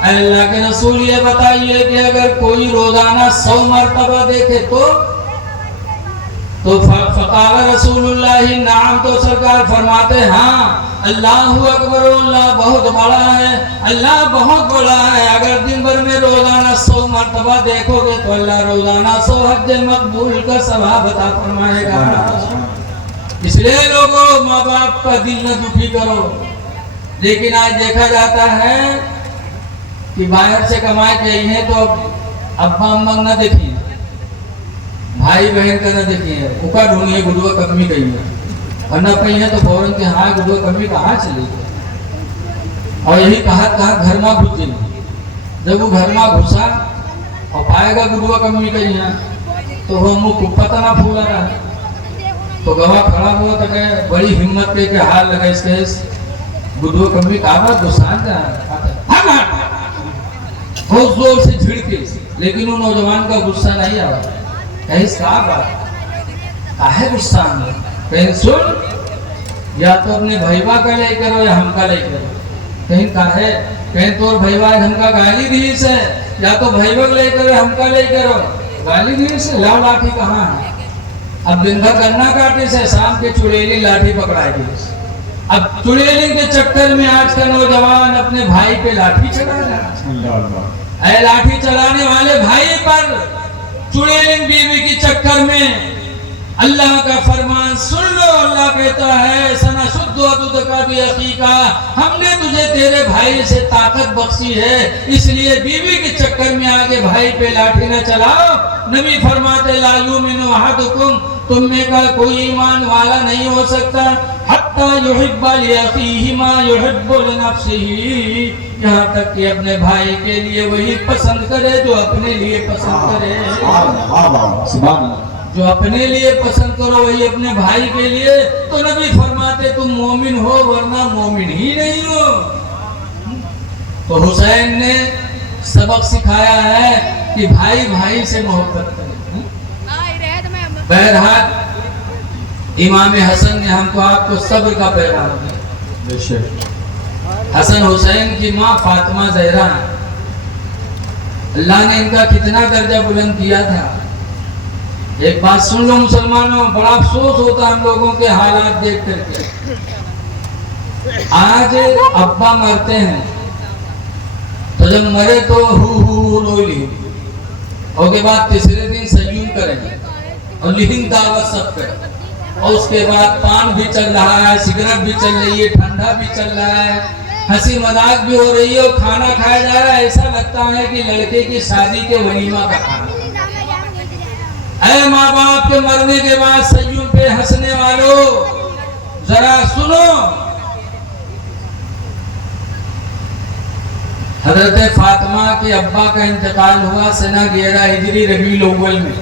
اللہ کے رسول یہ بتائیے کہ اگر کوئی روزانہ 100 مرتبہ دیکھے تو فقال رسول اللہ نعم، تو سرکار فرماتے ہاں اللہ اکبر، اللہ بہت بڑا ہے، اللہ بہت بڑا ہے۔ اگر دن بھر میں روزانہ 100 مرتبہ دیکھو گے تو اللہ روزانہ 100 حج مقبول کا ثواب عطا فرمائے گا۔ اس لیے لوگوں ماں باپ کا دل نہ دکھی کرو۔ لیکن آج دیکھا جاتا ہے کہ باہر سے کمائے کے آئی ہیں تو ابا اماں نہ دیکھیں، بھائی بہن کا نہ دیکھیں، اکا ڈھونیے گڈوا کمی گئی ہے، اور نہ پہی ہے تو فوراً کہ ہاں گڈوا کمی کہاں چلی گئی، اور یہی کہا گھر میں گھس جائیں۔ جب وہ گھر میں گھسا اور پائے گا گڈوا کمی گئی ہے تو وہ منہ کپتا نہ پھولا رہا، تو گواہ کھڑا ہوا تو کہ بڑی ہمت کے حال لگا اس کے گڈوا کمی کہا گسان جا بہت زور سے جھڑکے، لیکن وہ نوجوان کا غصہ نہیں آیا۔ کہیں کہا بات کاہے غصہ میں، کہیں سن یا تو اپنے بھائیوا کا لے کرو یا ہم کا لے کرو، کہیں کاہے، کہیں تو بھائیوا ہم کا گالی دی سے، یا تو بھائیوا لے کرو ہم کا لے کرو، گالی دی سے لاؤ لاٹھی کہاں ہے؟ اب دن بھر کرنا کاٹے سے شام کے چڑیلی لاٹھی پکڑائے گی۔ اب چڑیلی کے چکر میں آج کا نوجوان اپنے بھائی پہ لاٹھی چلا رہا ہے۔ اے لاٹھی چلانے والے بھائی پر چڑیلنگ بیوی کی چکر میں اللہ کا فرمان سن لو، اللہ کہتا ہے سنشد عضدک باخیک، ہم نے تجھے تیرے بھائی سے طاقت بخشی ہے، اس لیے بیوی کے چکر میں آگے بھائی پہ لاٹھی نہ چلاؤ۔ نبی فرماتے لا یؤمن احدکم، تم میں کا کوئی ایمان والا نہیں ہو سکتا حتی یحب لاخیہ ما یحب لنفسہ، یہاں تک کہ اپنے بھائی کے لیے وہی پسند کرے جو اپنے لیے پسند کرے۔ جو اپنے لیے پسند کرو وہی اپنے بھائی کے لیے، تو نبی فرماتے تم مومن ہو ورنہ مومن ہی نہیں ہو۔ تو حسین نے سبق سکھایا ہے کہ بھائی بھائی سے محبت کرے۔ بہرحال امام حسن نے ہم کو آپ کو صبر کا پیغام دیا۔ حسن حسین کی ماں فاطمہ زہرا، اللہ نے ان کا کتنا درجہ بلند کیا تھا۔ ایک بات سن لو مسلمانوں، بڑا افسوس ہوتا ہم لوگوں کے حالات دیکھ کر کے۔ آج ابا مرتے ہیں تو جب مرے تو ہو روئی، اور کے بعد تیسرے دن سیون کریں گے اور لیکن دعوت سب کریں، اور اس کے بعد پان بھی چل رہا ہے، سگریٹ بھی چل رہی ہے، ٹھنڈا بھی چل رہا ہے، ہنسی مذاق بھی ہو رہی ہے اور کھانا کھایا جا رہا ہے۔ ایسا لگتا ہے کہ لڑکے کی شادی کے ولیمہ کا کھانا۔ اے ماں باپ کے مرنے کے بعد سیون پہ ہنسنے والوں، ذرا سنو، حضرت فاطمہ کے ابا کا انتقال ہوا سنہ 11 ہجری ربیع الاول میں،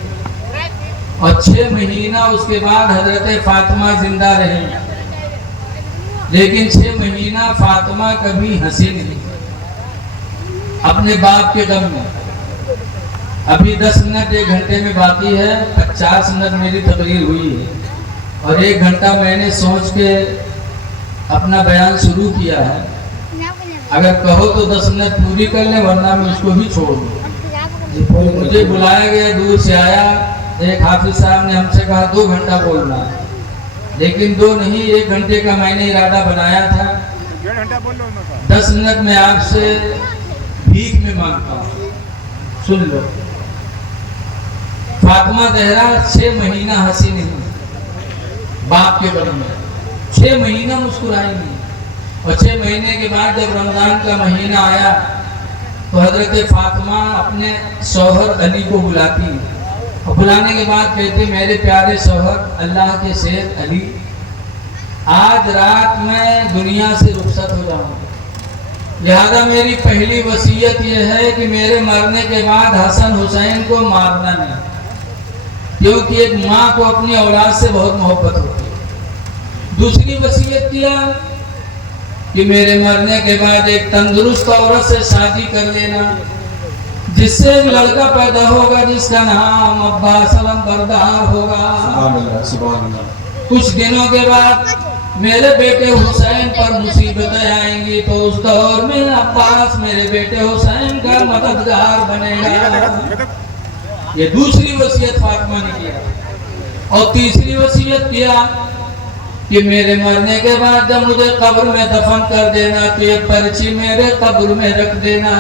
اور 6 مہینہ اس کے بعد حضرت فاطمہ زندہ رہی، لیکن 6 مہینہ فاطمہ کبھی ہنسی نہیں اپنے باپ کے غم میں۔ ابھی 10 منٹ 1 گھنٹے میں باقی ہے، 50 منٹ میری تقریر ہوئی ہے، اور 1 گھنٹہ میں نے سوچ کے اپنا بیان شروع کیا ہے۔ اگر کہو تو 10 منٹ پوری کر لیں ورنہ میں اس کو بھی چھوڑ دوں۔ مجھے بلایا گیا، دور سے آیا، ایک حافظ صاحب نے ہم سے کہا 2 گھنٹہ بولنا ہے، لیکن 2 نہیں 1 گھنٹے کا میں نے ارادہ بنایا تھا۔ 10 منٹ میں آپ سے بھیک میں مانگتا ہوں، سن لو۔ فاطمہ زہرا 6 مہینہ ہنسی نہیں باپ کے غم میں، 6 مہینہ مسکرائی نہیں، اور 6 مہینے کے بعد جب رمضان کا مہینہ آیا تو حضرت فاطمہ اپنے شوہر علی کو بلاتی، اور بلانے کے بعد کہتے میرے پیارے شوہر اللہ کے شیر علی، آج رات میں دنیا سے رخصت ہو جاؤں گا، لہذا میری پہلی وصیت یہ ہے کہ میرے مرنے کے بعد حسن حسین کو مارنا نہیں، کیونکہ ایک ماں کو اپنی اولاد سے بہت محبت ہوتی ہے۔ دوسری وصیت کیا کہ میرے مرنے کے بعد ایک تندرست عورت سے شادی کر لینا، جس سے ایک لڑکا پیدا ہوگا جس کا نام عباس علم بردار ہوگا۔ سبحان اللہ سبحان اللہ۔ کچھ دنوں کے بعد میرے بیٹے حسین پر مصیبتیں آئیں گی تو اس دور میں عباس میرے بیٹے حسین کا مددگار بنے گا۔ یہ دوسری وصیت فاطمہ نے کیا۔ اور تیسری وصیت کیا کہ میرے مرنے کے بعد جب مجھے قبر میں دفن کر دینا تو یہ پرچی میرے قبر میں رکھ دینا۔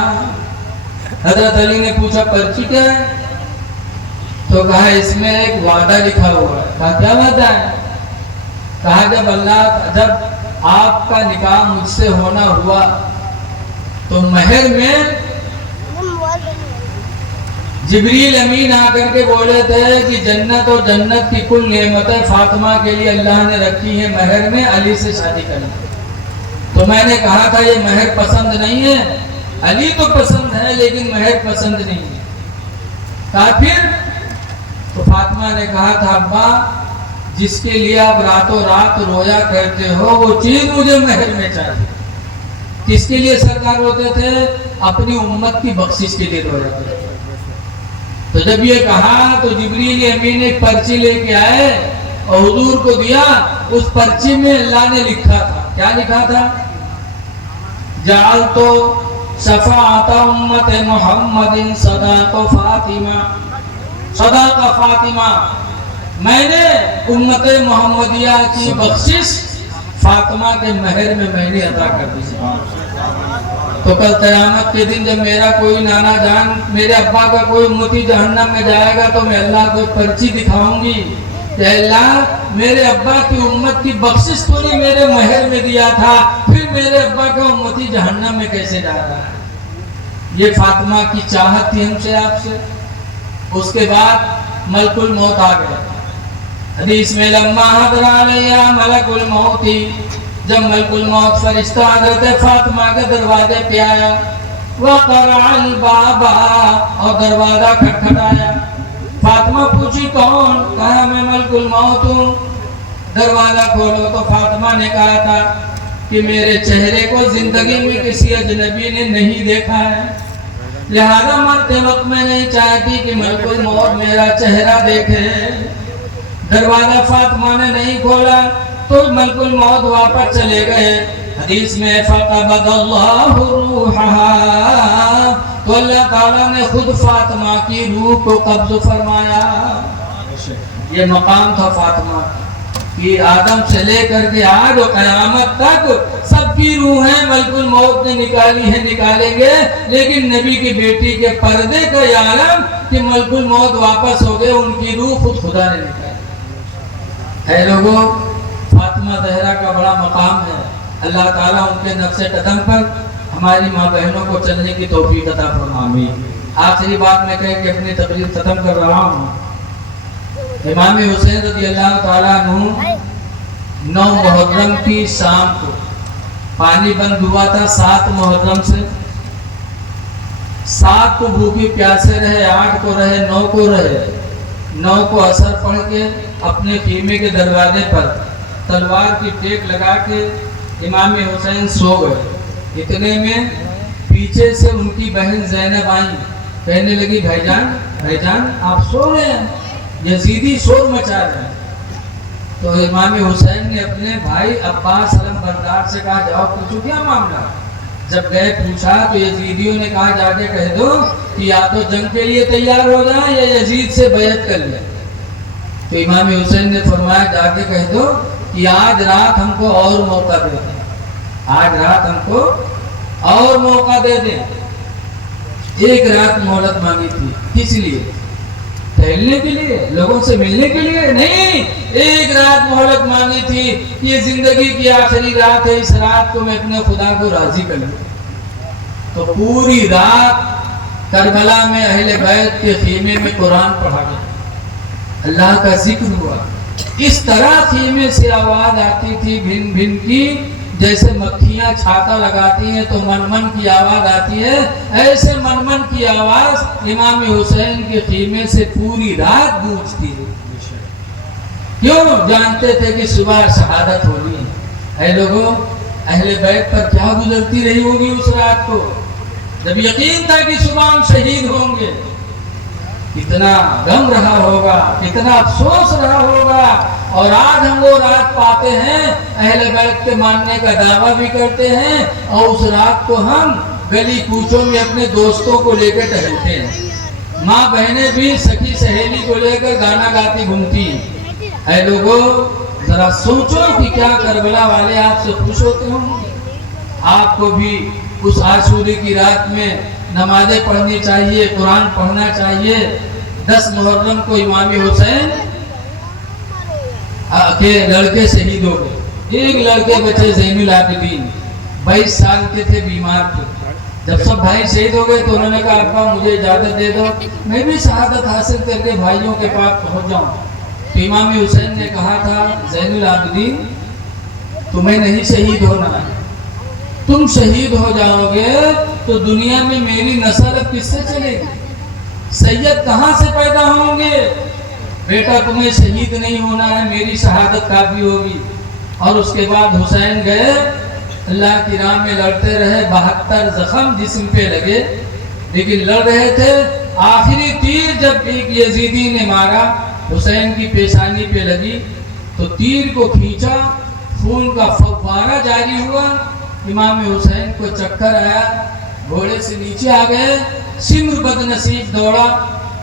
حضرت علی نے پوچھا پرچی کیا ہے؟ تو کہا اس میں ایک وعدہ لکھا ہوا ہے۔ کہا کیا وعدہ ہے؟ کہا جب آپ کا نکاح مجھ سے ہونا ہوا تو مہر میں جبریل امین آ کر کے بولے تھے کہ جنت اور جنت کی کل نعمتیں فاطمہ کے لیے اللہ نے رکھی ہیں، مہر میں علی سے شادی کرنا۔ تو میں نے کہا تھا یہ مہر پسند نہیں ہے، علی تو پسند ہے لیکن مہر پسند نہیں ہے۔ کہا پھر؟ تو فاطمہ نے کہا تھا ابا جس کے لیے آپ راتوں رات رویا کرتے ہو وہ چیز مجھے مہر میں چاہیے۔ کس کے لیے سرکار روتے تھے؟ اپنی امت کی بخشش کے لیے رویا کرتے تھے۔ تو جب یہ کہا تو جبریل امین ایک پرچی لے کے آئے اور حضور کو دیا۔ اس پرچی میں اللہ نے لکھا تھا، کیا لکھا تھا؟ جعلت شفاعت امت محمد صداق فاطمہ، صداق فاطمہ، میں نے امت محمدیہ کی بخشش فاطمہ کے مہر میں نے عطا کر دی۔ تو کل قیامت کے دن جب میرا کوئی نانا جان، میرے ابا کا کوئی امتی جہنم میں جائے گا تو میں اللہ کو پرچی دکھاؤں گی کہ اللہ میرے ابا کی امت کی بخشش تو نے میرے مہر میں دیا تھا، پھر میرے ابا کا امتی جہنم میں کیسے جا رہا ہے؟ یہ فاطمہ کی چاہت تھی ہم سے، آپ سے۔ اس کے بعد ملک الموت آ گیا۔ حدیث میں لما حضر علیہ ملک الموت، جب ملک الموت فرشتہ حضرت فاطمہ کے دروازے پہ آیا، وقرع الباب، اور دروازہ کھٹکھٹایا۔ فاطمہ پوچھی کون؟ کہا میں ملک الموت ہوں۔ دروازہ کھولو تو فاطمہ نے کہا تھا کہ میرے چہرے کو زندگی میں کسی اجنبی نے نہیں دیکھا ہے، لہذا مرتے وقت میں نہیں چاہتی کہ ملک الموت میرا چہرہ دیکھے۔ دروازہ فاطمہ نے نہیں کھولا تو ملک الموت واپس چلے گئے۔ حدیث میں فقبض اللہ روحہا، تو اللہ تعالیٰ نے خود فاطمہ کی روح کو قبض فرمایا۔ یہ مقام تھا فاطمہ کہ آدم سے لے کر کے آج و قیامت تک سب کی روحیں ملک الموت نے نکالی ہیں، نکالیں گے، لیکن نبی کی بیٹی کے پردے کا یہ عالم کہ ملک الموت واپس ہو گئے، ان کی روح خود خدا نے نکالی۔ اے لوگوں، فاطمہ زہرا کا بڑا مقام ہے۔ اللہ تعالیٰ ان کے نقش قدم پر ہماری ماں بہنوں کو چلنے کی توفیق عطا فرمائے۔ آمین۔ آخری بات میں کہہ کے اپنی تقریر ختم کر رہا ہوں۔ امام حسین رضی اللہ تعالیٰ عنہ 9 محرم کی شام کو پانی بند ہوا تھا، 7 محرم سے 7 کو بھوکی پیاسے رہے، 8 کو رہے، 9 کو رہے۔ 9 کو عصر پڑھ کے اپنے خیمے کے دروازے پر تلوار کی ٹیک لگا کے امام حسین سو گئے۔ اتنے میں پیچھے سے ان کی بہن زینب آئیں، کہنے لگی بھائی جان آپ سو رہے ہیں، یزیدی شور مچا رہے ہیں۔ تو امام حسین نے اپنے بھائی عباس علم بردار سے کہا جاؤ پوچھو کیا معاملہ۔ جب گئے پوچھا تو یزیدیوں نے کہا جا کے کہہ دو کہ یا تو جنگ کے لیے تیار ہو جائیں یا یزید سے بیعت کر لیں۔ تو امام حسین نے فرمایا جا کے کہہ دو کہ آج رات ہم کو اور موقع دے دیں، آج رات ہم کو اور موقع دے دیں۔ ایک رات مہلت مانگی تھی، کس لیے؟ ٹہلنے کے لیے، لوگوں سے ملنے کے لیے نہیں، ایک رات مہلت مانگی تھی۔ یہ زندگی کی آخری رات ہے، اس رات کو میں اپنے خدا کو راضی کر لوں۔ تو پوری رات کربلا میں اہل بیت کے خیمے میں قرآن پڑھا گیا، اللہ کا ذکر ہوا، اس طرح خیمے سے آواز آتی تھی بھن بھن کی، جیسے مکھیاں چھاتا لگاتی ہیں تو من من کی آواز آتی ہے، ایسے من من کی آواز امام حسین کے خیمے سے پوری رات گونجتی ہے۔ کیوں؟ جانتے تھے کہ صبح شہادت ہونی ہے۔ اے لوگوں، اہل بیت پر کیا گزرتی رہی ہوگی اس رات کو، جب یقین تھا کہ صبح ہم شہید ہوں گے، کتنا غم رہا ہوگا، کتنا افسوس رہا ہوگا۔ اور آج ہم وہ رات پاتے ہیں، اہل بیت کے ماننے کا دعویٰ بھی کرتے ہیں، اور اس رات کو ہم گلی کوچوں میں اپنے دوستوں کو لے کے ٹہلتے ہیں، ماں بہنیں بھی سخی سہیلی کو لے کر گانا گاتی گھومتی ہیں۔ اے لوگوں، ذرا سوچو کہ کیا کربلا والے آپ سے خوش ہوتے ہوں گے۔ آپ کو بھی اس عاشورے کی رات میں نمازیں پڑھنی چاہیے، قرآن پڑھنا چاہیے۔ 10 محرم کو امام حسین کے لڑکے شہید ہو گئے۔ ایک لڑکے بچے زین العابدین 22 سال کے تھے، بیمار تھے۔ جب سب بھائی شہید ہو گئے تو انہوں نے کہا ابا مجھے اجازت دے دو، میں بھی شہادت حاصل کر کے بھائیوں کے پاس پہنچ جاؤں۔ تو امام حسین نے کہا تھا زین العابدین تمہیں نہیں شہید ہونا ہے، تم شہید ہو جاؤ گے تو دنیا میں میری نسل اب کس سے چلے گی؟ سید کہاں سے پیدا ہوں گے؟ بیٹا تمہیں شہید نہیں ہونا ہے، میری شہادت کافی ہوگی۔ اور اس کے بعد حسین گئے، اللہ کی راہ میں لڑتے رہے، 72 زخم جسم پہ لگے، لیکن لڑ رہے تھے۔ آخری تیر جب ایک یزیدی نے مارا، حسین کی پیشانی پہ لگی تو تیر کو کھینچا، خون کا فوارہ جاری ہوا۔ امام حسین کو چکر آیا، گھوڑے سے نیچے آ گئے۔ سمر بد نصیب دوڑا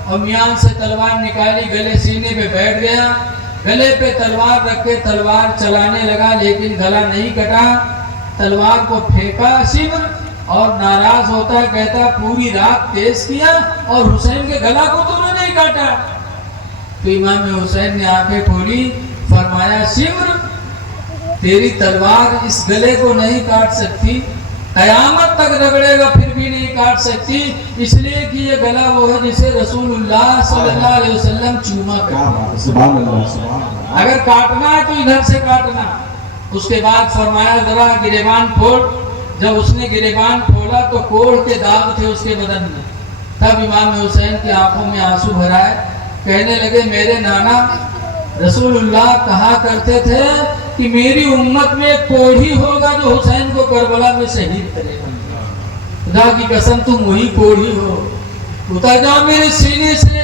اور میان سے تلوار نکالی، گلے سینے پہ بیٹھ گیا، گلے پہ تلوار رکھ کے تلوار چلانے لگا، لیکن گلا نہیں کٹا۔ تلوار کو پھینکا سمر اور ناراض ہوتا ہے، کہتا پوری رات تیز کیا اور حسین کے گلا کو تو نے نہیں کاٹا۔ تو امام حسین نے آنکھیں کھولی، فرمایا سمر تیری تلوار اس گلے کو نہیں کاٹ سکتی، قیامت تک رگڑے گا پھر بھی نہیں کاٹ سکتی، اس لیے کہ یہ گلا وہ ہے جسے رسول اللہ صلی اللہ علیہ وسلم چوما کرتے۔ سبحان اللہ، سبحان اللہ۔ اگر کاٹنا ہے تو ادھر سے کاٹنا۔ اس کے بعد فرمایا ذرا گریبان پھوڑ۔ جب اس نے گریبان پھوڑا تو کوڑ کے داغ تھے اس کے بدن میں۔ تب امام حسین کی آنکھوں میں آنسو بھرائے، کہنے لگے میرے نانا رسول اللہ کہا کرتے تھے کہ میری امت میں ایک کوڑھی ہوگا جو حسین کو کربلا میں شہید کرے گا۔ خدا کی قسم تم وہی کوڑھی ہو، اتر جاؤ میرے سینے سے۔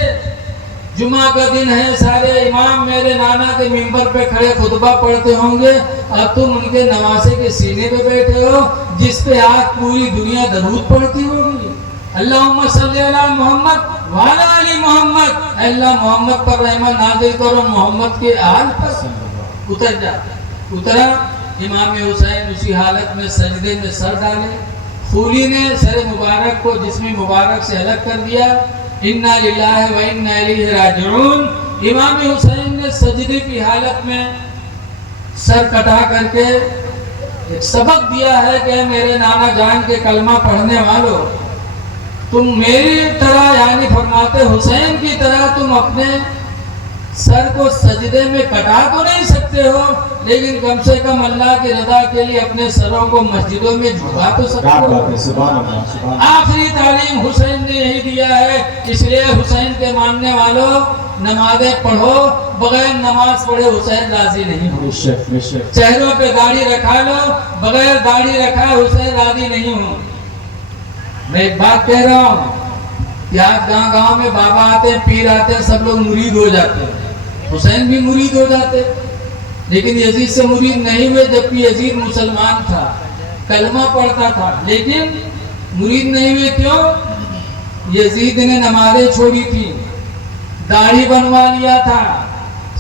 جمعہ کا دن ہے، سارے امام میرے نانا کے ممبر پہ کھڑے خطبہ پڑھتے ہوں گے اور تم ان کے نواسے کے سینے پہ بیٹھے ہو جس پہ آج پوری دنیا درود پڑھتی ہوگی۔ اللہم صلی علی محمد وعلی آل محمد، اللہ محمد پر رحمت نازل کرو، محمد کے آل پر۔ اتر جا، اترا۔ امام حسین اسی حالت میں سجدے میں سر ڈالے، خولی نے سر مبارک کو جسم مبارک سے الگ کر دیا۔ انا للہ و انا الیہ راجعون۔ امام حسین نے سجدے کی حالت میں سر کٹا کر کے ایک سبق دیا ہے کہ میرے نانا جان کے کلمہ پڑھنے والوں، تم میری طرح یعنی فرماتے حسین کی طرح تم اپنے سر کو سجدے میں کٹا تو نہیں سکتے ہو، لیکن کم سے کم اللہ کی رضا کے لیے اپنے سروں کو مسجدوں میں جھکا تو سکتے ہو۔ آخری تعلیم حسین نے یہی دیا ہے، اس لیے حسین کے ماننے والوں نمازیں پڑھو، بغیر نماز پڑھے حسین راضی نہیں ہو۔ چہروں پہ داڑھی رکھا لو، بغیر داڑھی رکھا حسین راضی نہیں ہو۔ میں ایک بات کہہ رہا ہوں کہ آج گاؤں میں بابا آتے ہیں، پیر آتے ہیں، سب لوگ مرید ہو جاتے ہیں۔ حسین بھی مرید ہو جاتے، لیکن یزید سے مرید نہیں ہوئے، جبکہ یزید مسلمان تھا، کلمہ پڑھتا تھا، لیکن مرید نہیں ہوئے۔ کیوں؟ یزید نے نمازیں چھوڑی تھی، داڑھی بنوا لیا تھا،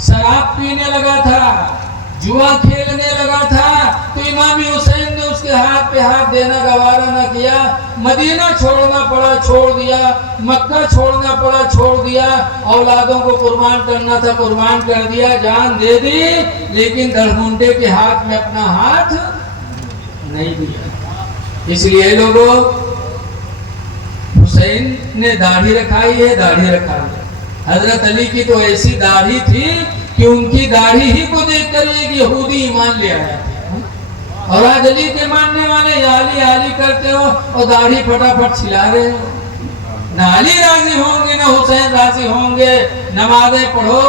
شراب پینے لگا تھا، جوا کھیلنے لگا تھا، تو امام حسین نے اس کے ہاتھ پہ ہاتھ دینا گوارا نہ کیا، مدینہ چھوڑنا پڑا چھوڑ دیا، مکہ چھوڑنا پڑا چھوڑ دیا، اولادوں کو قربان کرنا تھا قربان کر دیا، جان دے دی، لیکن دھڑمنڈے کے ہاتھ میں اپنا ہاتھ نہیں دیا۔ اس لیے لوگوں، حسین نے داڑھی رکھائی ہے، داڑھی رکھا ہے۔ حضرت علی کی تو ایسی داڑھی تھی کہ ان کی داڑھی ہی کو دیکھ کر ایک یہودی ایمان لے آیا تھا، اور آج علی کے ماننے والے یا علی علی کرتے ہو اور داڑھی پھٹافٹ چھلا رہے ہو. نہ علی راضی ہوں گے نہ حسین راضی ہوں گے. نمازیں پڑھو،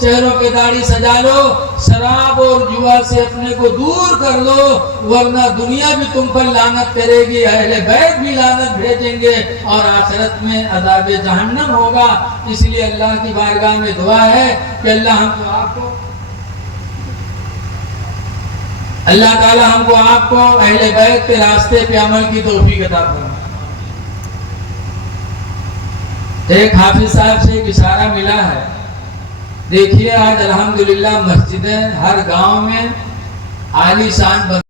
چہروں پہ داڑھی سجا لو، شراب اور جوا سے اپنے کو دور کر لو، ورنہ دنیا بھی تم پر لعنت کرے گی، اہل بیت بھی لعنت بھیجیں گے، اور آخرت میں عذاب جہنم ہوگا. اس لیے اللہ کی بارگاہ میں دعا ہے کہ اللہ تعالی ہم کو آپ کو اہل بیت کے راستے پہ عمل کی توفیق عطا فرمائے. ایک حافظ صاحب سے ایک اشارہ ملا ہے. دیکھیے آج الحمدللہ مسجدیں ہر گاؤں میں عالی شان